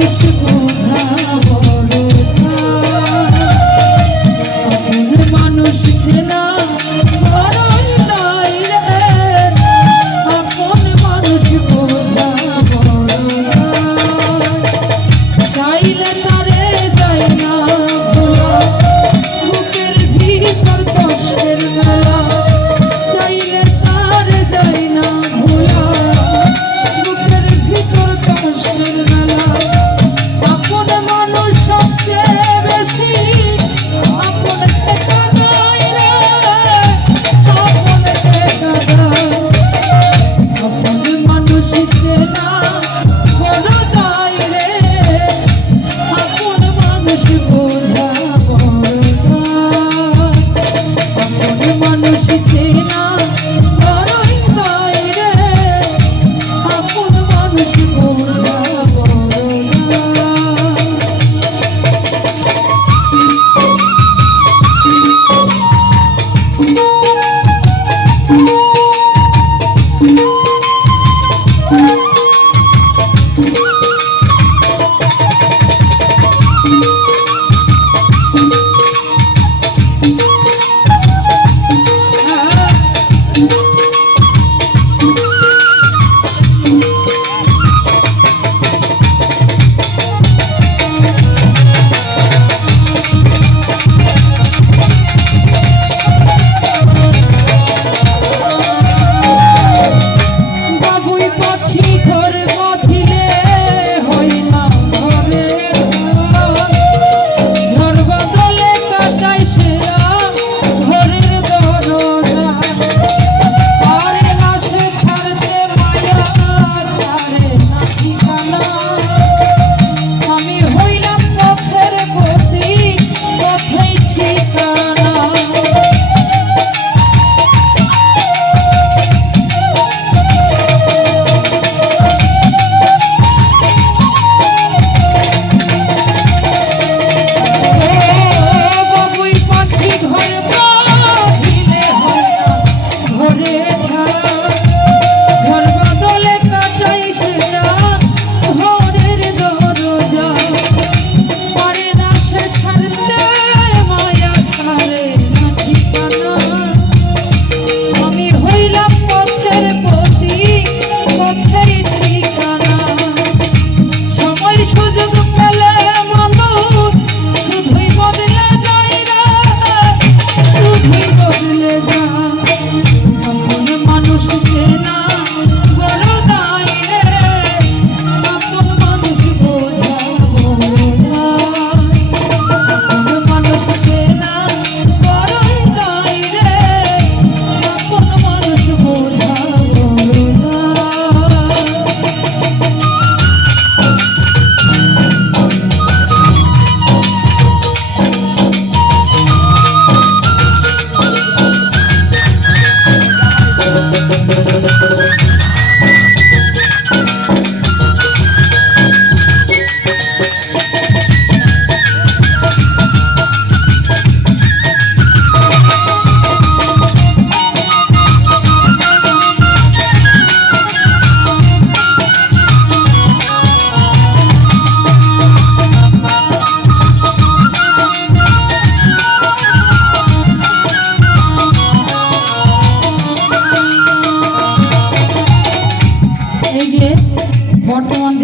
Thank you.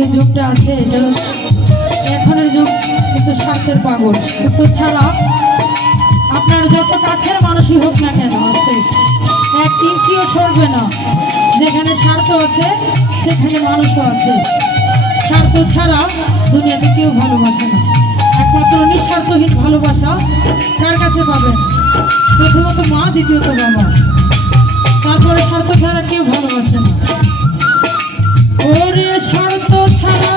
যে যুগটা আছে, এটা এখনের যুগ কিন্তু স্বার্থের পাগল। সত্য ছাড়া আপনার যত কাছের মানুষই হোক না কেন এক ইঞ্চিও সরবে না। যেখানে স্বার্থ আছে, সেখানে মানুষও আছে। স্বার্থ ছাড়া দুনিয়াতে কেউ ভালোবাসে না। একমাত্র নিঃস্বার্থহীন ভালোবাসা কার কাছে পাবেন প্রথমত মা, দ্বিতীয়ত বাবা। তারপরে স্বার্থ ছাড়া কেউ ভালোবাসে না। ওরে শর্ত ছাড়া